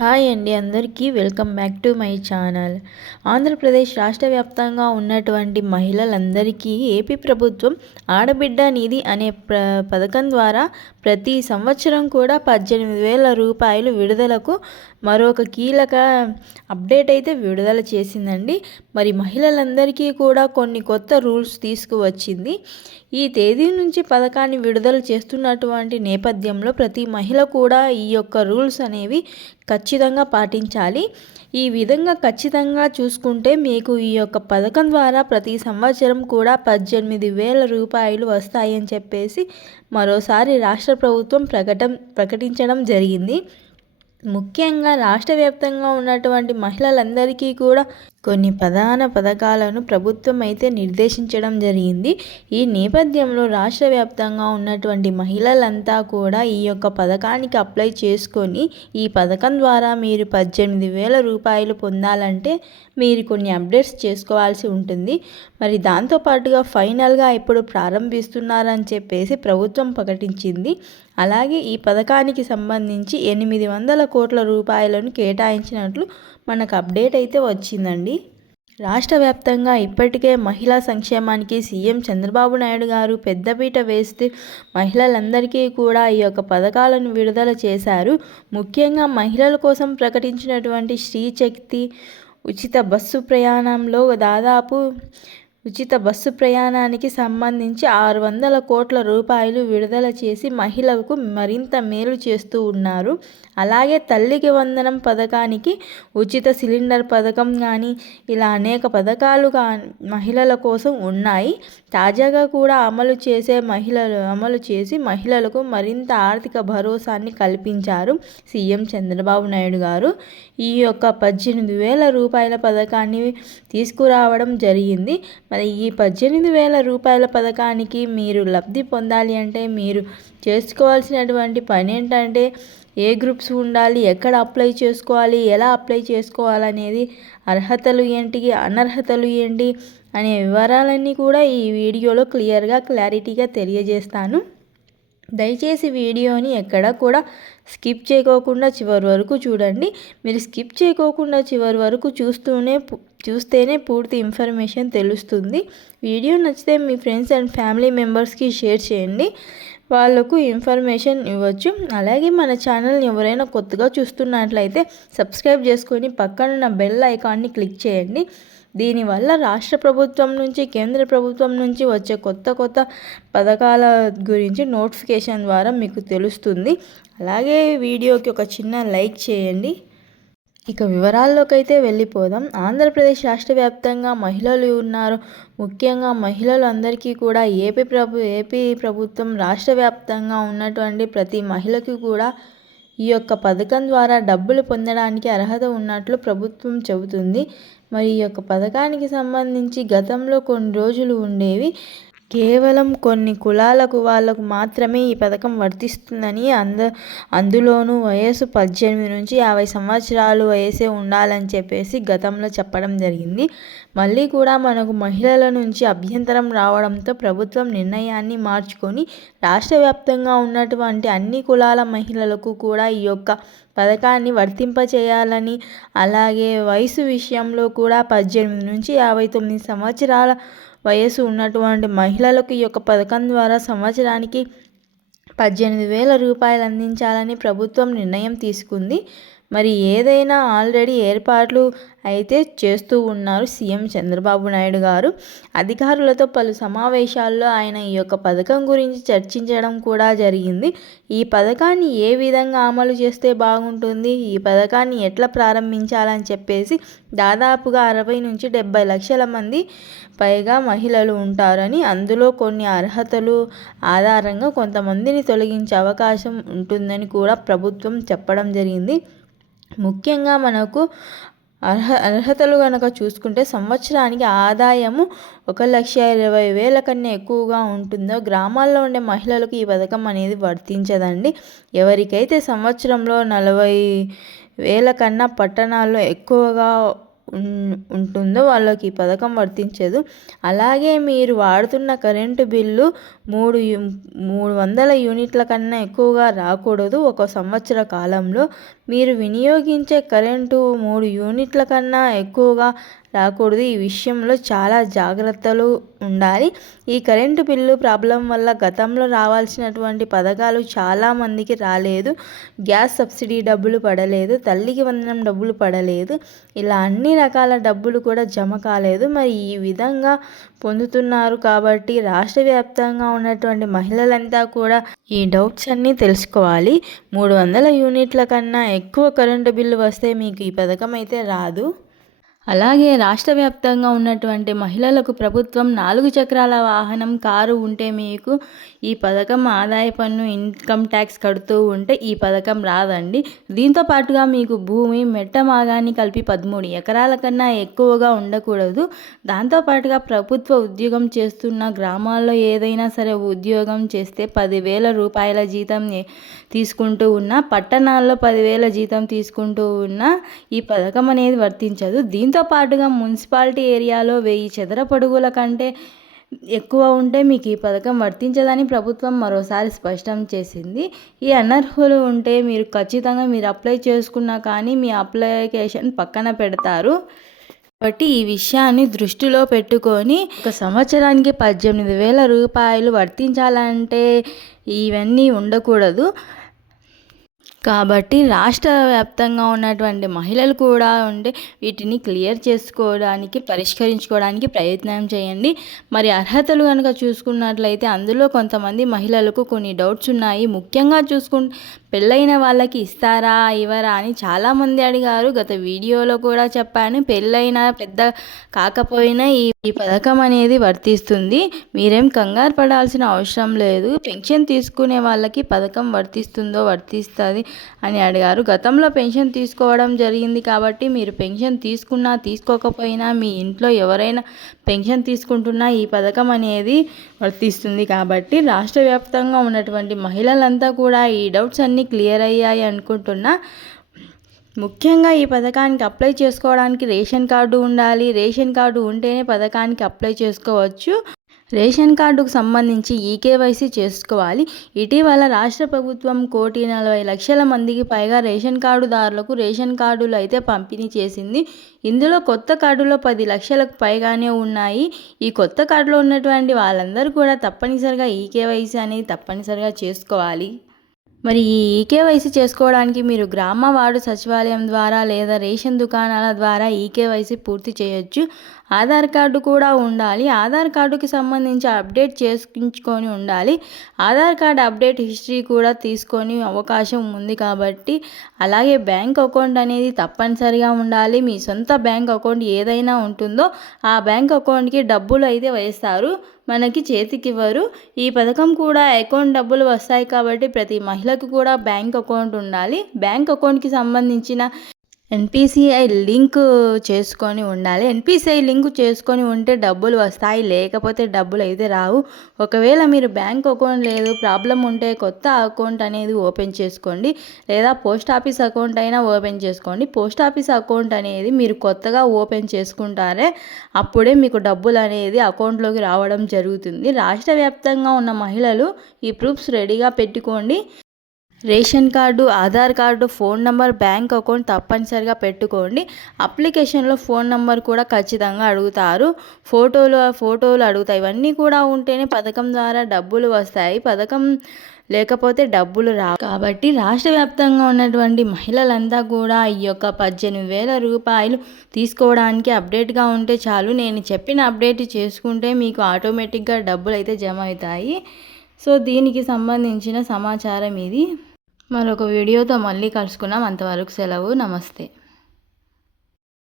Hi అండి అందరికీ welcome back to my channel. Andhra Pradesh రాష్ట్ర వ్యాప్తంగా ఉన్నటువంటి మహిళలందరికీ ఏపీ ప్రభుత్వం ఆడబిడ్డ నిధి అనే ప్ర పథకం ద్వారా ప్రతి సంవత్సరం కూడా పద్దెనిమిది వేల రూపాయలు విడుదలకు మరొక కీలక అప్డేట్ అయితే విడుదల చేసిందండి. మరి మహిళలందరికీ కూడా కొన్ని కొత్త రూల్స్ తీసుకువచ్చింది. ఈ తేదీ నుంచి పథకాన్ని విడుదల చేస్తున్నటువంటి నేపథ్యంలో ప్రతి మహిళ కూడా ఈ యొక్క రూల్స్ అనేవి ఖచ్చితంగా పాటించాలి. ఈ విధంగా ఖచ్చితంగా చూసుకుంటే మీకు ఈ యొక్క పథకం ద్వారా ప్రతి సంవత్సరం కూడా పద్దెనిమిది వేల రూపాయలు వస్తాయని చెప్పేసి మరోసారి రాష్ట్ర ప్రభుత్వం ప్రకటన ప్రకటించడం జరిగింది. ముఖ్యంగా రాష్ట్ర వ్యాప్తంగా ఉన్నటువంటి మహిళలందరికీ కూడా కొన్ని ప్రధాన పథకాలను ప్రభుత్వం అయితే నిర్దేశించడం జరిగింది. ఈ నేపథ్యంలో రాష్ట్ర వ్యాప్తంగా ఉన్నటువంటి మహిళలంతా కూడా ఈ యొక్క పథకానికి అప్లై చేసుకొని ఈ పథకం ద్వారా మీరు పద్దెనిమిది వేల రూపాయలు పొందాలంటే మీరు కొన్ని అప్డేట్స్ చేసుకోవాల్సి ఉంటుంది. మరి దాంతోపాటుగా ఫైనల్గా ఇప్పుడు ప్రారంభిస్తున్నారని చెప్పేసి ప్రభుత్వం ప్రకటించింది. అలాగే ఈ పథకానికి సంబంధించి ఎనిమిది వందల కోట్ల రూపాయలను కేటాయించినట్లు మనకు అప్డేట్ అయితే వచ్చిందండి. రాష్ట్ర వ్యాప్తంగా ఇప్పటికే మహిళా సంక్షేమానికి సీఎం చంద్రబాబు నాయుడు గారు పెద్దపీట వేస్తే మహిళలందరికీ కూడా ఈ యొక్క పథకాలను విడుదల చేశారు. ముఖ్యంగా మహిళల కోసం ప్రకటించినటువంటి శ్రీశక్తి ఉచిత బస్సు ప్రయాణంలో దాదాపు ఉచిత బస్సు ప్రయాణానికి సంబంధించి ఆరు వందల కోట్ల రూపాయలు విడుదల చేసి మహిళలకు మరింత మేలు చేస్తూ ఉన్నారు. అలాగే తల్లికి వందనం పథకానికి ఉచిత సిలిండర్ పథకం కానీ ఇలా అనేక పథకాలు కా మహిళల కోసం ఉన్నాయి. తాజాగా కూడా అమలు చేసే మహిళలు అమలు చేసి మహిళలకు మరింత ఆర్థిక భరోసాన్ని కల్పించారు సీఎం చంద్రబాబు నాయుడు గారు. ఈ యొక్క పద్దెనిమిది వేల రూపాయల పథకాన్ని తీసుకురావడం జరిగింది. ఈ పద్దెనిమిది వేల రూపాయల పథకానికి మీరు లబ్ధి పొందాలి అంటే మీరు చేసుకోవాల్సినటువంటి పని ఏంటంటే ఏ గ్రూప్స్ ఉండాలి ఎక్కడ అప్లై చేసుకోవాలి ఎలా అప్లై చేసుకోవాలనేది అర్హతలు ఏంటి అనర్హతలు ఏంటి అనే వివరాలన్నీ కూడా ఈ వీడియోలో క్లియర్గా క్లారిటీగా తెలియజేస్తాను. దయచేసి వీడియోని ఎక్కడ కూడా స్కిప్ చేయకోకుండా చివరి వరకు చూడండి. మీరు స్కిప్ చేయకోకుండా చివరి వరకు చూస్తూనే చూస్తేనే పూర్తి ఇన్ఫర్మేషన్ తెలుస్తుంది. వీడియో నచ్చితే మీ ఫ్రెండ్స్ అండ్ ఫ్యామిలీ మెంబర్స్కి షేర్ చేయండి. వాళ్ళకు ఇన్ఫర్మేషన్ ఇవ్వచ్చు. అలాగే మన ఛానల్ని ఎవరైనా కొత్తగా చూస్తున్నట్లయితే సబ్స్క్రైబ్ చేసుకొని పక్కనున్న బెల్ ఐకాన్ని క్లిక్ చేయండి. దీనివల్ల రాష్ట్ర ప్రభుత్వం నుంచి కేంద్ర ప్రభుత్వం నుంచి వచ్చే కొత్త కొత్త పథకాల గురించి నోటిఫికేషన్ ద్వారా మీకు తెలుస్తుంది. అలాగే వీడియోకి ఒక చిన్న లైక్ చేయండి. ఇక వివరాల్లోకైతే వెళ్ళిపోదాం. ఆంధ్రప్రదేశ్ రాష్ట్ర వ్యాప్తంగా మహిళలు ఉన్నారు. ముఖ్యంగా మహిళలు అందరికీ కూడా ఏపీ ప్రభు ఏపీ ప్రభుత్వం రాష్ట్ర వ్యాప్తంగా ఉన్నటువంటి ప్రతి మహిళకి కూడా ఈ యొక్క పథకం ద్వారా డబ్బులు పొందడానికి అర్హత ఉన్నట్లు ప్రభుత్వం చెబుతుంది. మరి ఈ యొక్క పథకానికి సంబంధించి గతంలో కొన్ని రోజులు ఉండేవి. కేవలం కొన్ని కులాలకు వాళ్ళకు మాత్రమే ఈ పథకం వర్తిస్తుందని అంద అందులోనూ వయసు పద్దెనిమిది నుంచి యాభై సంవత్సరాలు వయసే ఉండాలని చెప్పేసి గతంలో చెప్పడం జరిగింది. మళ్ళీ కూడా మనకు మహిళల నుంచి అభ్యంతరం రావడంతో ప్రభుత్వం నిర్ణయాన్ని మార్చుకొని రాష్ట్ర వ్యాప్తంగా ఉన్నటువంటి అన్ని కులాల మహిళలకు కూడా ఈ యొక్క పథకాన్ని వర్తింపచేయాలని అలాగే వయసు విషయంలో కూడా పద్దెనిమిది నుంచి యాభై తొమ్మిది సంవత్సరాల వయసు ఉన్నటువంటి మహిళలకు ఈ యొక్క పథకం ద్వారా సంవత్సరానికి పద్దెనిమిది వేల రూపాయలు అందించాలని ప్రభుత్వం నిర్ణయం తీసుకుంది. మరి ఏదైనా ఆల్రెడీ ఏర్పాట్లు అయితే చేస్తూ ఉన్నారు సీఎం చంద్రబాబు నాయుడు గారు. అధికారులతో పలు సమావేశాల్లో ఆయన ఈ యొక్క పథకం గురించి చర్చించడం కూడా జరిగింది. ఈ పథకాన్ని ఏ విధంగా అమలు చేస్తే బాగుంటుంది? ఈ పథకాన్ని ఎట్లా ప్రారంభించాలని చెప్పేసి దాదాపుగా అరవై నుంచి డెబ్బై లక్షల మంది పైగా మహిళలు ఉంటారని అందులో కొన్ని అర్హతలు ఆధారంగా కొంతమందిని తొలగించే అవకాశం ఉంటుందని కూడా ప్రభుత్వం చెప్పడం జరిగింది. ముఖ్యంగా మనకు అర్హ అర్హతలు కనుక చూసుకుంటే సంవత్సరానికి ఆదాయము ఒక లక్ష ఇరవై వేల కన్నా ఎక్కువగా ఉంటుందో గ్రామాల్లో ఉండే మహిళలకు ఈ పథకం అనేది వర్తించదండి. ఎవరికైతే సంవత్సరంలో నలభై వేల కన్నా పట్టణాల్లో ఎక్కువగా ఉంటుందో వాళ్ళకి ఈ పథకం వర్తించదు. అలాగే మీరు వాడుతున్న కరెంటు బిల్లు మూడు మూడు వందల యూనిట్ల కన్నా ఎక్కువగా రాకూడదు ఒక సంవత్సర కాలంలో. మీరు వినియోగించే కరెంటు మూడు యూనిట్ల కన్నా ఎక్కువగా రాకూడదు. ఈ విషయంలో చాలా జాగ్రత్తలు ఉండాలి. ఈ కరెంటు బిల్లు ప్రాబ్లం వల్ల గతంలో రావాల్సినటువంటి పథకాలు చాలామందికి రాలేదు. గ్యాస్ సబ్సిడీ డబ్బులు పడలేదు. తల్లికి వందనం డబ్బులు పడలేదు. ఇలా అన్ని రకాల డబ్బులు కూడా జమ కాలేదు. మరి ఈ విధంగా పొందుతున్నారు కాబట్టి రాష్ట్ర వ్యాప్తంగా ఉన్నటువంటి మహిళలంతా కూడా ఈ డౌట్స్ అన్నీ తెలుసుకోవాలి. మూడు వందల యూనిట్ల కన్నా ఎక్కువ కరెంటు బిల్లు వస్తే మీకు ఈ పథకం అయితే రాదు. అలాగే రాష్ట్ర వ్యాప్తంగా ఉన్నటువంటి మహిళలకు ప్రభుత్వం నాలుగు చక్రాల వాహనం కారు ఉంటే మీకు ఈ పథకం ఆదాయ పన్ను ఇన్కమ్ ట్యాక్స్ కడుతూ ఉంటే ఈ పథకం రాదండి. దీంతో పాటుగా మీకు భూమి మెట్ట మాగాన్ని కలిపి పదమూడు ఎకరాల కన్నా ఎక్కువగా ఉండకూడదు. దాంతోపాటుగా ప్రభుత్వ ఉద్యోగం చేస్తున్న గ్రామాల్లో ఏదైనా సరే ఉద్యోగం చేస్తే పదివేల రూపాయల జీతం తీసుకుంటూ ఉన్న పట్టణాల్లో పదివేల జీతం తీసుకుంటూ ఉన్న ఈ పథకం అనేది వర్తించదు. దీంతో పాటుగా మున్సిపాలిటీ ఏరియాలో వెయ్యి చదరపడుగుల కంటే ఎక్కువ ఉంటే మీకు ఈ పథకం వర్తించదని ప్రభుత్వం మరోసారి స్పష్టం చేసింది. ఈ అనర్హులు ఉంటే మీరు ఖచ్చితంగా మీరు అప్లై చేసుకున్నా కానీ మీ అప్లికేషన్ పక్కన పెడతారు. కాబట్టి ఈ విషయాన్ని దృష్టిలో పెట్టుకొని ఒక సంవత్సరానికి పద్దెనిమిది వేల రూపాయలు వర్తించాలంటే ఇవన్నీ ఉండకూడదు. కాబట్టి రాష్ట్ర వ్యాప్తంగా ఉన్నటువంటి మహిళలు కూడా ఉంటే వీటిని క్లియర్ చేసుకోవడానికి పరిష్కరించుకోవడానికి ప్రయత్నం చేయండి. మరి అర్హతలు కనుక చూసుకున్నట్లయితే అందులో కొంతమంది మహిళలకు కొన్ని డౌట్స్ ఉన్నాయి. ముఖ్యంగా చూసుకుంటే పెళ్ళైన వాళ్ళకి ఇస్తారా ఇవ్వరా అని చాలామంది అడిగారు. గత వీడియోలో కూడా చెప్పాను పెళ్ళైన పెద్ద కాకపోయినా ఈ ఈ పథకం అనేది వర్తిస్తుంది. మీరేం కంగారు పడాల్సిన అవసరం లేదు. పెన్షన్ తీసుకునే వాళ్ళకి పథకం వర్తిస్తుందో వర్తిస్తుంది అని అడిగారు. గతంలో పెన్షన్ తీసుకోవడం జరిగింది కాబట్టి మీరు పెన్షన్ తీసుకున్నా తీసుకోకపోయినా మీ ఇంట్లో ఎవరైనా పెన్షన్ తీసుకుంటున్నా ఈ పథకం అనేది వర్తిస్తుంది కాబట్టి రాష్ట్ర వ్యాప్తంగా ఉన్నటువంటి మహిళలంతా కూడా ఈ డౌట్స్ అన్ని క్లియర్ అయ్యాయి అనుకుంటున్నా. ముఖ్యంగా ఈ పథకానికి అప్లై చేసుకోవడానికి రేషన్ కార్డు ఉండాలి. రేషన్ కార్డు ఉంటేనే పథకానికి అప్లై చేసుకోవచ్చు. రేషన్ కార్డుకు సంబంధించి ఈకేవైసీ చేసుకోవాలి. ఇటీవల రాష్ట్ర ప్రభుత్వం కోటి నలభై లక్షల మందికి పైగా రేషన్ కార్డుదారులకు రేషన్ కార్డులు అయితే పంపిణీ చేసింది. ఇందులో కొత్త కార్డులో పది లక్షలకు పైగానే ఉన్నాయి. ఈ కొత్త కార్డులో ఉన్నటువంటి వాళ్ళందరూ కూడా తప్పనిసరిగా ఈకేవైసీ అనేది తప్పనిసరిగా చేసుకోవాలి. మరి ఈ ఈకేవైసీ చేసుకోవడానికి మీరు గ్రామ వార్డు సచివాలయం ద్వారా లేదా రేషన్ దుకాణాల ద్వారా ఈకేవైసీ పూర్తి చేయొచ్చు. ఆధార్ కార్డు కూడా ఉండాలి. ఆధార్ కార్డుకి సంబంధించి అప్డేట్ చేసుకుంచుకొని ఉండాలి. ఆధార్ కార్డు అప్డేట్ హిస్టరీ కూడా తీసుకొని అవకాశం ఉంది కాబట్టి అలాగే బ్యాంక్ అకౌంట్ అనేది తప్పనిసరిగా ఉండాలి. మీ సొంత బ్యాంక్ అకౌంట్ ఏదైనా ఉంటుందో ఆ బ్యాంక్ అకౌంట్కి డబ్బులు అయితే వేస్తారు. మనకి చేతికి ఇవ్వరు ఈ పథకం కూడా అకౌంట్ డబ్బులు వస్తాయి కాబట్టి ప్రతి మహిళకు కూడా బ్యాంక్ అకౌంట్ ఉండాలి. బ్యాంక్ అకౌంట్కి సంబంధించిన ఎన్పిసిఐ లింక్ చేసుకొని ఉండాలి. ఎన్పిసిఐ లింక్ చేసుకొని ఉంటే డబ్బులు వస్తాయి. లేకపోతే డబ్బులు అయితే రావు. ఒకవేళ మీరు బ్యాంక్ అకౌంట్ లేదు ప్రాబ్లం ఉంటే కొత్త అకౌంట్ అనేది ఓపెన్ చేసుకోండి. లేదా పోస్ట్ ఆఫీస్ అకౌంట్ అయినా ఓపెన్ చేసుకోండి. పోస్ట్ ఆఫీస్ అకౌంట్ అనేది మీరు కొత్తగా ఓపెన్ చేసుకుంటారే అప్పుడే మీకు డబ్బులు అనేది అకౌంట్లోకి రావడం జరుగుతుంది. రాష్ట్ర వ్యాప్తంగా ఉన్న మహిళలు ఈ ప్రూఫ్స్ రెడీగా పెట్టుకోండి. Ration card Aadhaar card phone number bank account తప్పనిసరిగా పెట్టుకోండి. అప్లికేషన్లో ఫోన్ నంబర్ కూడా ఖచ్చితంగా అడుగుతారు. ఫోటోలు ఫోటోలు అడుగుతాయి ఇవన్నీ కూడా ఉంటేనే పథకం ద్వారా డబ్బులు వస్తాయి. పథకం లేకపోతే డబ్బులు రా కాబట్టి రాష్ట్ర వ్యాప్తంగా ఉన్నటువంటి మహిళలంతా కూడా ఈ యొక్క పద్దెనిమిది వేల రూపాయలు తీసుకోవడానికి అప్డేట్గా ఉంటే చాలు. నేను చెప్పిన అప్డేట్ చేసుకుంటే మీకు ఆటోమేటిక్గా డబ్బులు అయితే జమ అవుతాయి. సో దీనికి సంబంధించిన సమాచారం ఇది. మరొక వీడియోతో మళ్ళీ కలుసుకున్నాం అంతవరకు సెలవు. నమస్తే.